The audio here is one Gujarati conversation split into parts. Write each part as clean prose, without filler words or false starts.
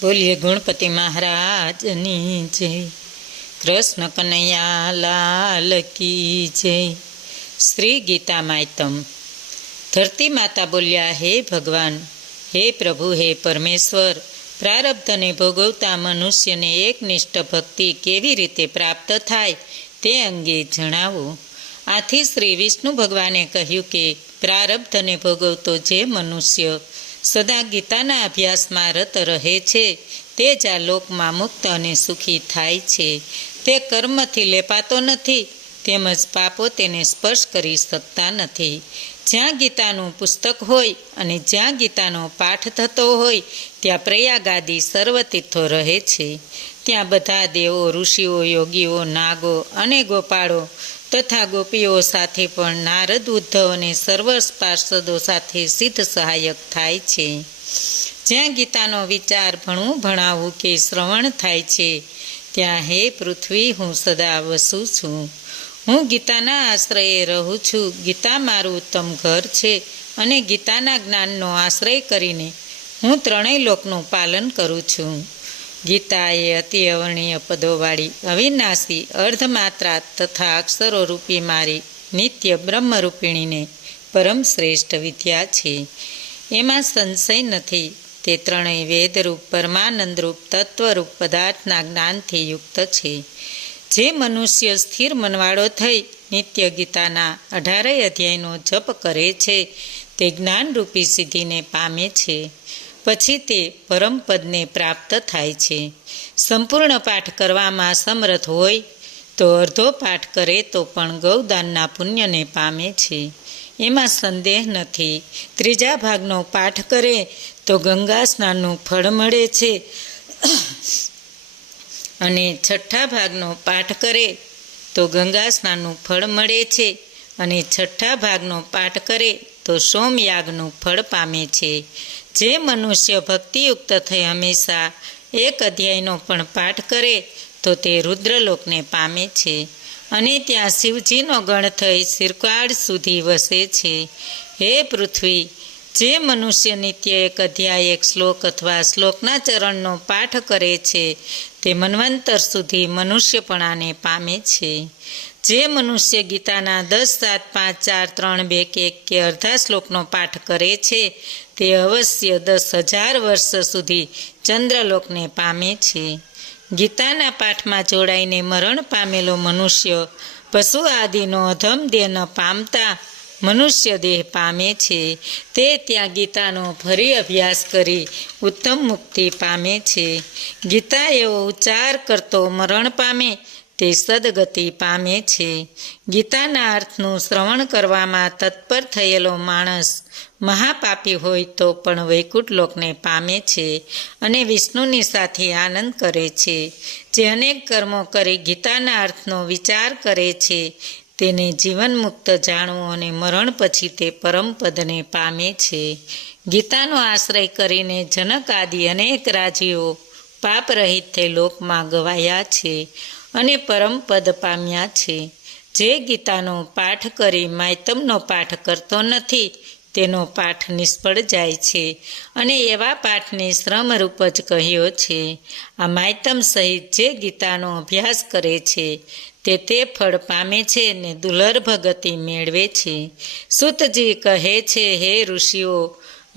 બોલીએ ગણપતિ મહારાજની જય, કૃષ્ણ કનૈયા લાલ કી જય। શ્રી ગીતા માયતમ। ધરતી માતા બોલ્યા, હે ભગવાન, હે પ્રભુ, હે પરમેશ્વર, પ્રારબ્ધને ભોગવતા મનુષ્યને એકનિષ્ઠ ભક્તિ કેવી રીતે પ્રાપ્ત થાય તે અંગે જણાવો। આથી શ્રી વિષ્ણુ ભગવાને કહ્યું કે પ્રારબ્ધને ભોગવતો જે મનુષ્ય સદા ગીતાના અભ્યાસમાં રત રહે છે તે જ આ લોકમાં મુક્ત અને સુખી થાય છે। તે કર્મથી લેપાતો નથી, તેમજ પાપો તેને સ્પર્શ કરી શકતા નથી। જ્યાં ગીતાનું પુસ્તક હોય અને જ્યાં ગીતાનો પાઠ થતો હોય ત્યાં પ્રયાગાદી સર્વ તીર્થો રહે છે। ત્યાં બધા દેવો, ઋષિઓ, યોગીઓ, નાગો અને ગોપાળો તથા ગોપીઓ સાથે પણ નારદ, ઉદ્ધવ અને સર્વ પાર્ષદો સાથે સિદ્ધ સહાયક થાય છે। જ્યાં ગીતાનો વિચાર, ભણવું, ભણાવવું કે શ્રવણ થાય છે ત્યાં હે પૃથ્વી, હું સદા વસું છું। હું ગીતાના આશ્રયે રહું છું। ગીતા મારું ઉત્તમ ઘર છે અને ગીતાના જ્ઞાનનો આશ્રય કરીને હું ત્રણેય લોકનું પાલન કરું છું। ગીતા એ અતિ અવર્ણીય પદોવાળી, અવિનાશી, અર્ધમાત્રા તથા અક્ષરો રૂપી મારી નિત્ય બ્રહ્મરૂપિણીને પરમ શ્રેષ્ઠ વિદ્યા છે। એમાં સંશય નથી। તે ત્રણેય વેદરૂપ, પરમાનંદરૂપ, તત્વરૂપ પદાર્થના જ્ઞાનથી યુક્ત છે। જે મનુષ્ય સ્થિર મનવાળો થઈ નિત્ય ગીતાના 18 અધ્યાયનો જપ કરે છે તે જ્ઞાનરૂપી સિદ્ધિને પામે છે। પછી તે પરમપદને પ્રાપ્ત થાય છે। સંપૂર્ણ પાઠ કરવામાં સમર્થ હોય તો અર્ધો પાઠ કરે તો પણ ગૌદાનના પુણ્યને પામે છે, એમાં સંદેહ નથી। ત્રીજા ભાગનો પાઠ કરે તો ગંગા સ્નાનનું ફળ મળે છે અને છઠ્ઠા ભાગનો પાઠ કરે તો ગંગા સ્નાનનું ફળ મળે છે અને છઠ્ઠા ભાગનો પાઠ કરે તો સોમયાગનું ફળ પામે છે। જે મનુષ્ય ભક્તિયુક્ત થઈ હંમેશા એક અધ્યાયનો પણ પાઠ કરે તો તે રુદ્રલોકને પામે છે અને ત્યાં શિવજીનો ગણ થઈ શિરકાળ સુધી વસે છે। હે પૃથ્વી, જે મનુષ્ય નિત્ય એક અધ્યાય, એક શ્લોક અથવા શ્લોકના ચરણનો પાઠ કરે છે તે મન્વંતર સુધી મનુષ્યપણાને પામે છે। જે મનુષ્ય ગીતાના 10, 7, 5, 4, 3, 2 કે 1 કે અડધા શ્લોકનો પાઠ કરે છે તે અવશ્ય 10,000 વર્ષ સુધી ચંદ્રલોકને પામે છે। ગીતાના પાઠમાં જોડાઈને મરણ પામેલો મનુષ્ય પશુ આદિનો અધમ દેહ ન પામતા મનુષ્ય દેહ પામે છે। તે ત્યાં ગીતાનો ફરી અભ્યાસ કરી ઉત્તમ મુક્તિ પામે છે। ગીતા એવો ઉચ્ચાર કરતો મરણ પામે તે સદગતિ પામે છે। ગીતાના અર્થનું શ્રવણ કરવામાં તત્પર થયેલો માણસ મહાપાપી હોય તો પણ વૈકુંઠ લોકને પામે છે અને વિષ્ણુની સાથે આનંદ કરે છે। જે અનેક કર્મો કરી ગીતાના અર્થનો વિચાર કરે છે તેને જીવન મુક્ત જાણવું અને મરણ પછી તે પરમપદને પામે છે। ગીતાનો આશ્રય કરીને જનક આદિ અનેક રાજીઓ પાપરહિત થઈ લોકમાં ગવાયા છે અને પરમપદ પામ્યા છે। જે ગીતાનો પાઠ કરી માયતમનો પાઠ કરતો નથી તેનો પાઠ નિષ્ફળ જાય છે અને એવા પાઠને શ્રમરૂપ જ કહ્યો છે। આ માયતમ સહિત જે ગીતાનો અભ્યાસ કરે છે તે ફળ પામે છે ને દુર્લભ ગતિ મેળવે છે। સૂતજી કહે છે, હે ઋષિઓ,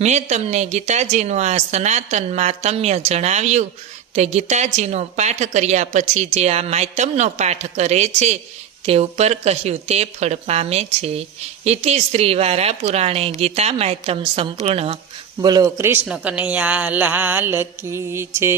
મેં તમને ગીતાજીનું આ સનાતન માતમ્ય જણાવ્યું। તે ગીતાજીનો પાઠ કર્યા પછી જે આ માયતમનો પાઠ કરે છે તે ઉપર કહ્યું તે ફળ પામે છે। ઇતિ શ્રી વારા પુરાણે ગીતા માયતમ સંપૂર્ણ। બોલો કૃષ્ણ કનૈયા લાલ કી જય।